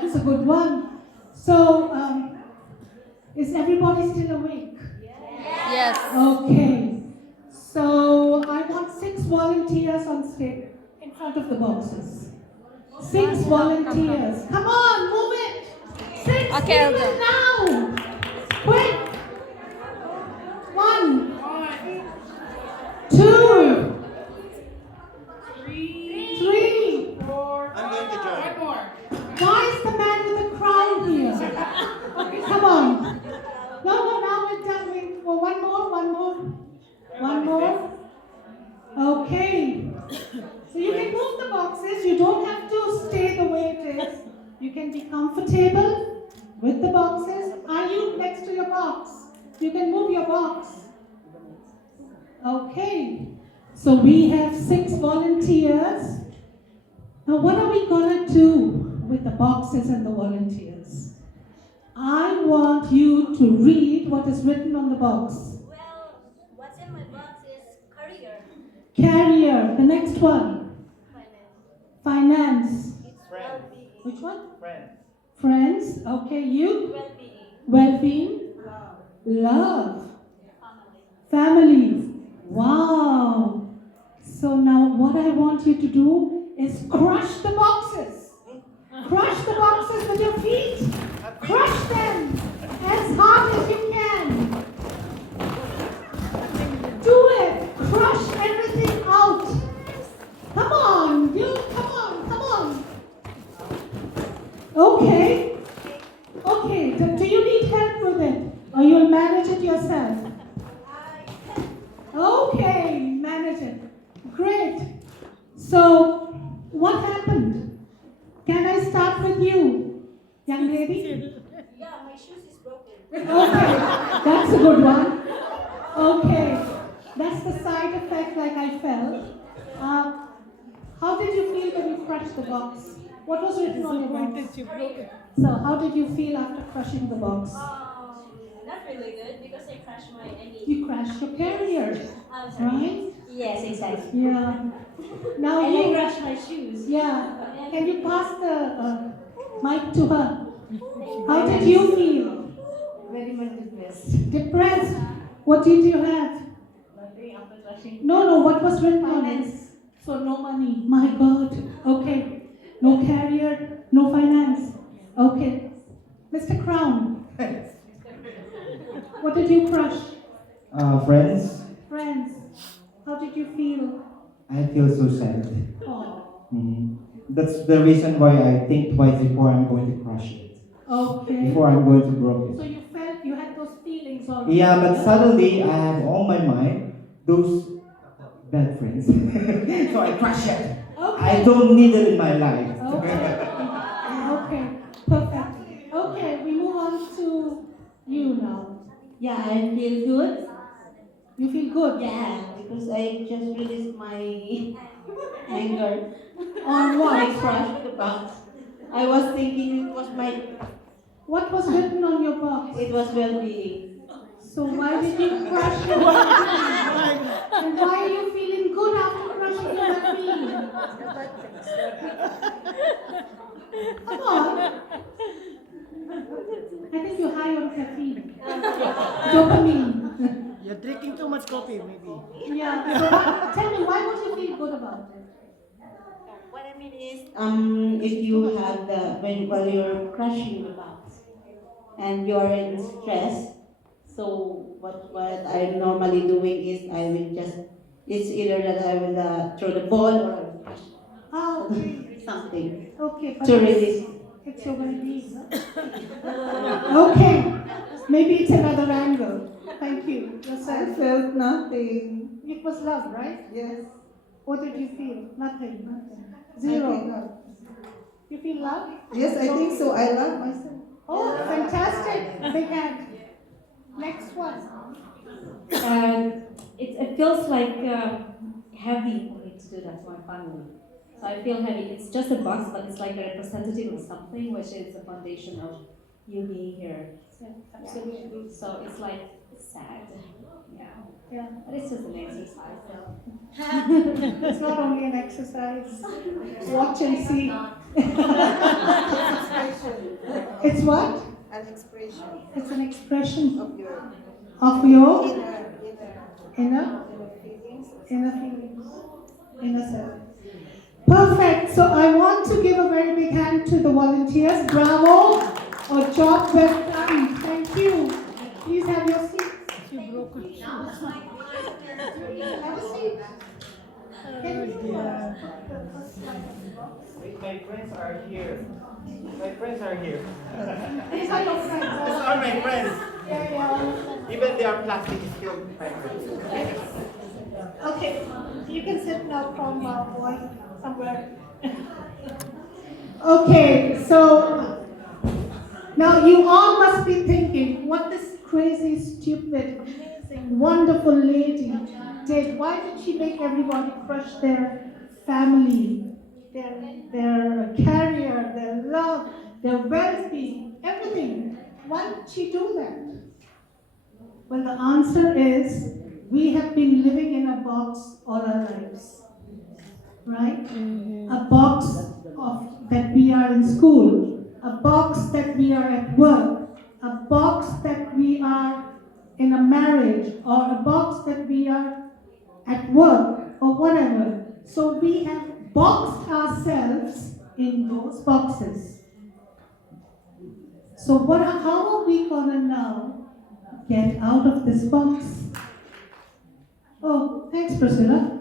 That's a good one. So, is everybody still awake? Yes. Okay. So, I want 6 volunteers on stage in front of the boxes. 6 volunteers. Come on, move it. 6 Okay, I'll people go. now. Quick. 1, 2, 3. I'm going to join. One more. Why is the man with the crown here? Come on. No, now we're done. Well, one more. Okay. So you can move the boxes. You don't have to stay the way it is. You can be comfortable with the boxes. Are you next to your box? You can move your box. Okay. So we have 6 volunteers. Now what are we going to do with the boxes and the volunteers? I want you to read what is written on the box. Well, what's in my box is career. Carrier. The next one. Finance. It's Friends. Which one? Friends. Friends. Okay, you? well-being. Well-being. Love. Family. Wow. So now what I want you to do is crush the boxes. Crush the boxes with your feet. Crush them as hard as you can. Do it. Crush everything out. Come on. Come on. Okay. Okay. Do you need help with it? Or you'll manage it yourself? Okay. Manage it. Great. So, what happened? Can I start with you, young lady? Yeah, my shoes is broken. Okay, that's a good one. Okay, that's the side effect like I felt. How did you feel when you crushed the box? What was written on your box? So, how did you feel after crushing the box? Not really good because I crashed my knee. You crashed your carrier, I'm sorry. right? Yes, exactly. Yeah. Now And I you. crashed my shoes. Yeah. Can you pass the mic to her? How did you feel? Very much depressed. Depressed? What did you have? Nothing after crashing. No, what was written on it? So no money. My God. Okay. No carrier, no finance. Okay. Mr. Crown, what did you crush? Friends, Friends. How did you feel? I feel so sad. Oh. That's the reason why I think twice before I'm going to crush it. Okay. Before I'm going to break So it. you felt you had those feelings already. Yeah, but suddenly I have on my mind those bad friends. So I crush it. Okay. I don't need it in my life. Okay. Okay. Perfect. Okay, we move on to you now. Yeah, I feel good. You feel good? Yeah, because I just released my anger On I what? crushed the box. I was thinking it was What was written on your box? it was well-being. So why did you crush your well-being? And why are you feeling good after crushing your well-being? Come on. I think you're high on caffeine. Dopamine. You're drinking too much coffee, maybe. Yeah. So tell me, why would you feel good about it? What I mean is, if you have while you're crushing the box and you're in stress, so what I'm normally doing is I will just, it's either that I will throw the ball or I will crush Ah, okay. something Okay, but to release. it's your well-being. Huh? Okay. Maybe it's another angle. Thank you. Yourself? Felt nothing. It was love, right? Yes. What did you feel? Nothing. I Zero. think not. You feel love? Yes, I think so. I love myself. Oh, fantastic. Big hand. Next one. It feels like heavy for me to do that to my family. So I feel heavy. It's just a box, but it's like a representative of something, which is the foundation of you being here. Yeah, absolutely. So it's like sad. Yeah. Yeah. But it's just an exercise. So. It's not only an exercise. Watch and see. It's what? An expression It's an expression of your of your inner inner feelings. inner self. Perfect. So I want to give a very big hand to the volunteers. Bravo. A job well done. Thank you. Please have your seats. Have a seat. Can you put the first slide on the box? My friends are here. My friends are here. These are your friends. These are my friends. There you are. Even they are plastic, still my friends. Okay, you can sit now from somewhere. Okay, so now you all must be thinking what this crazy, stupid, amazing, wonderful lady did. Why did she make everybody crush their family, their career, their love, their well-being, everything? Why did she do that? Well, the answer is we have been living in a box all our lives, right? A box that we are in school, a box that we are at work, a box that we are in a marriage, or a box that we are at work, or whatever. So we have boxed ourselves in those boxes. So how are we gonna now get out of this box? Oh, thanks, Priscilla.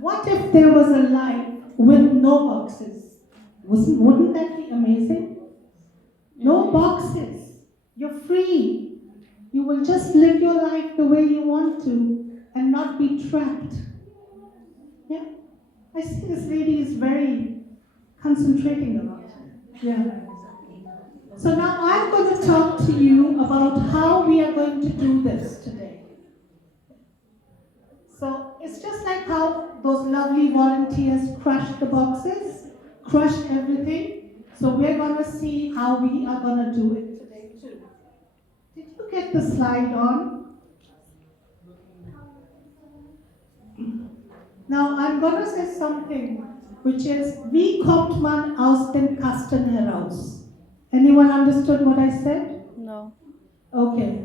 What if there was a life with no boxes? Wouldn't that be amazing? No boxes. You're free. You will just live your life the way you want to and not be trapped. Yeah? I see this lady is very concentrating a lot. Yeah. So now I'm going to talk to you about how we are going to do this today. So it's just like how those lovely volunteers crushed the boxes, crushed everything. So we're going to see how we are going to do it today too. Did you get the slide on? Now I'm going to say something which is, wie kommt man aus dem Kasten heraus? Anyone understood what I said? No. Okay.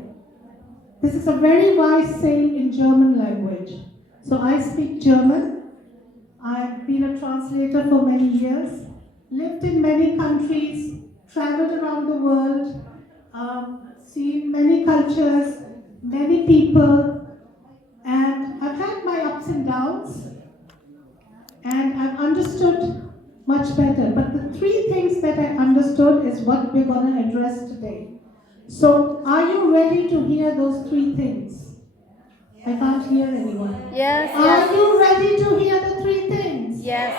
This is a very wise saying in German language. So I speak German. I've been a translator for many years, lived in many countries, traveled around the world, seen many cultures, many people, and I've had my ups and downs, and I've understood much better. But the three things that I understood is what we're going to address today. So, are you ready to hear those three things? I can't hear anyone. Yes. Are you ready to hear the three things? Yes.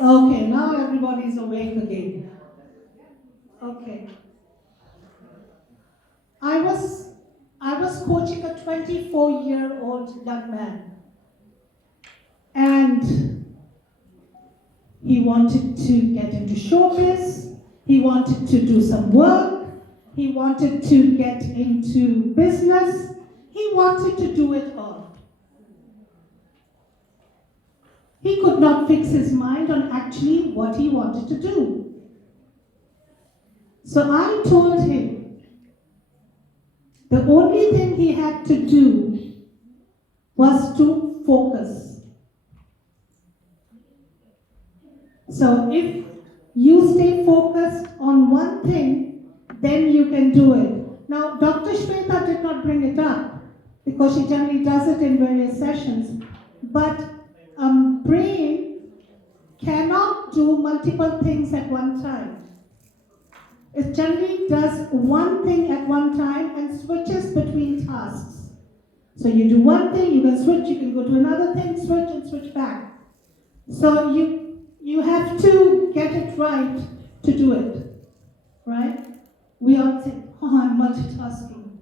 Okay, now everybody's awake again. Okay. I was coaching a 24-year-old young man. And he wanted to get into showbiz. He wanted to do some work. He wanted to get into business. He wanted to do it all. He could not fix his mind on actually what he wanted to do. So I told him the only thing he had to do was to focus. So if you stay focused on one thing, then you can do it. Now, Dr. Shweta did not bring it up because she generally does it in various sessions. But brain cannot do multiple things at one time. It generally does one thing at one time and switches between tasks. So you do one thing, you can switch, you can go to another thing, switch and switch back. So you have to get it right to do it, right? We all think, oh, I'm multitasking,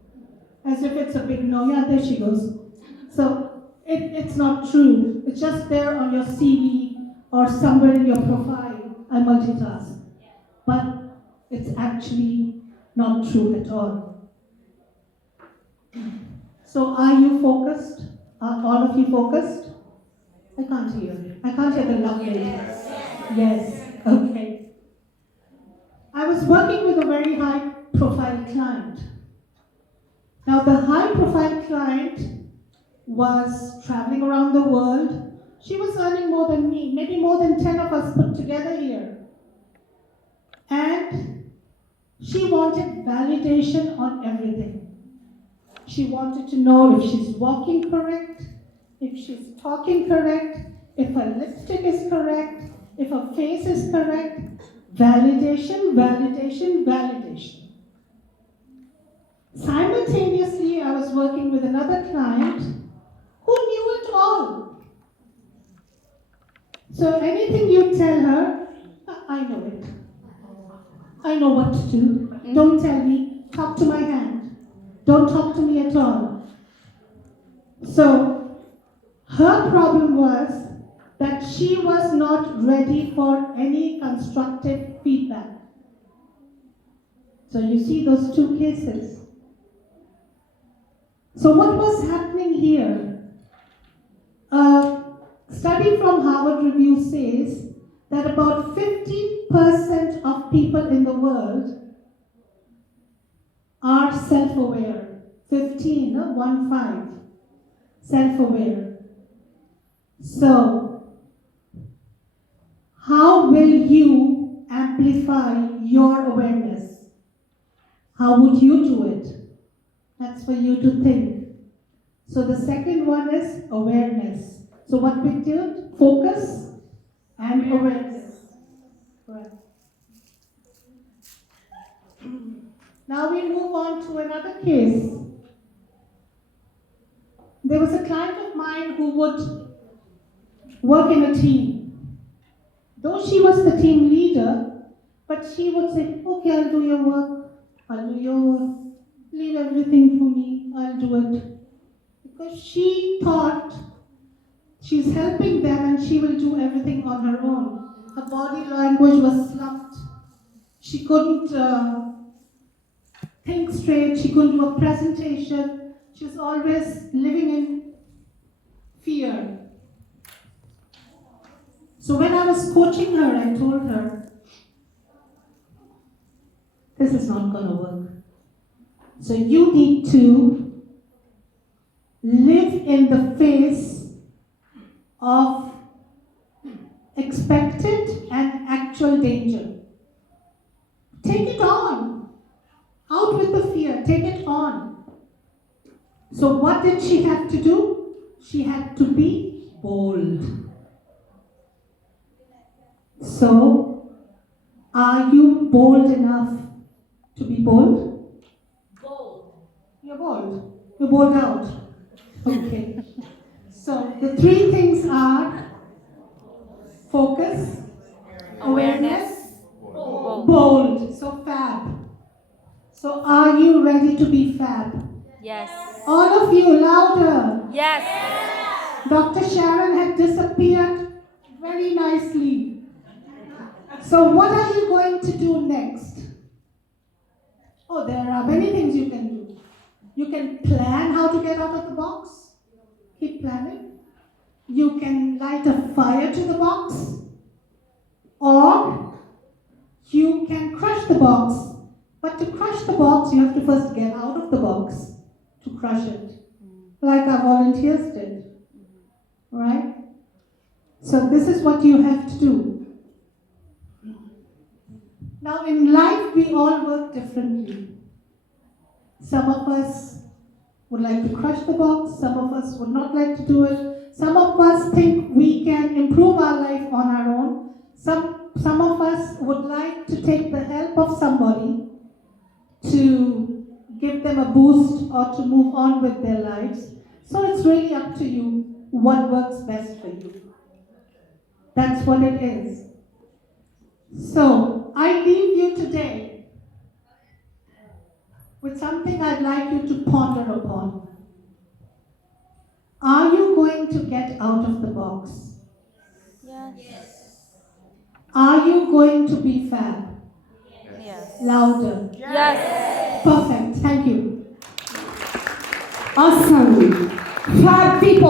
as if it's a big no. Yeah, there she goes. So it's not true. It's just there on your CV or somewhere in your profile, I multitask. But it's actually not true at all. So are you focused? Are all of you focused? I can't hear. I can't hear the lovely ladies. Yes. Okay. Now, the high-profile client was traveling around the world. She was earning more than me, maybe more than 10 of us put together here. And she wanted validation on everything. She wanted to know if she's walking correct, if she's talking correct, if her lipstick is correct, if her face is correct. Validation, validation, validation. Simultaneously, I was working with another client who knew it all. So anything you tell her, I know it. I know what to do. Don't tell me. Talk to my hand. Don't talk to me at all. So her problem was that she was not ready for any constructive feedback. So you see those two cases. So what was happening here? A study from Harvard Review says that about 50% of people in the world are self-aware. 15, 1-5, self-aware. So, how will you amplify your awareness? How would you do it? That's for you to think. So the second one is awareness. So what we do? Focus and awareness. Correct. Now we move on to another case. There was a client of mine who would work in a team. Though she was the team leader, but she would say, okay, I'll do your work, I'll do your work, leave everything for me, I'll do it. Because she thought she's helping them and she will do everything on her own. Her body language was slumped. She couldn't think straight, she couldn't do a presentation. She was always living in fear. So when I was coaching her, I told her, this is not going to work. So you need to live in the face of expected and actual danger. Take it on. Out with the fear. Take it on. So what did she have to do? She had to be bold. So, are you bold enough to be bold? Bold. You're bold. You're bold out. Okay. So, the three things are focus, awareness, bold. So, fab. So, are you ready to be fab? Yes. All of you, louder. Yes. Dr. Sharon had disappeared very nicely. So what are you going to do next? Oh, there are many things you can do. You can plan how to get out of the box. Keep planning. You can light a fire to the box. Or you can crush the box. But to crush the box, you have to first get out of the box to crush it. Like our volunteers did. Right? So this is what you have to do. Now in life, we all work differently. Some of us would like to crush the box, some of us would not like to do it. Some of us think we can improve our life on our own. Some of us would like to take the help of somebody to give them a boost or to move on with their lives. So it's really up to you what works best for you. That's what it is. So, I leave you today with something I'd like you to ponder upon. Are you going to get out of the box? Yes. Are you going to be fab? Yes. Louder. Yes. Perfect. Thank you. Awesome. Fab people.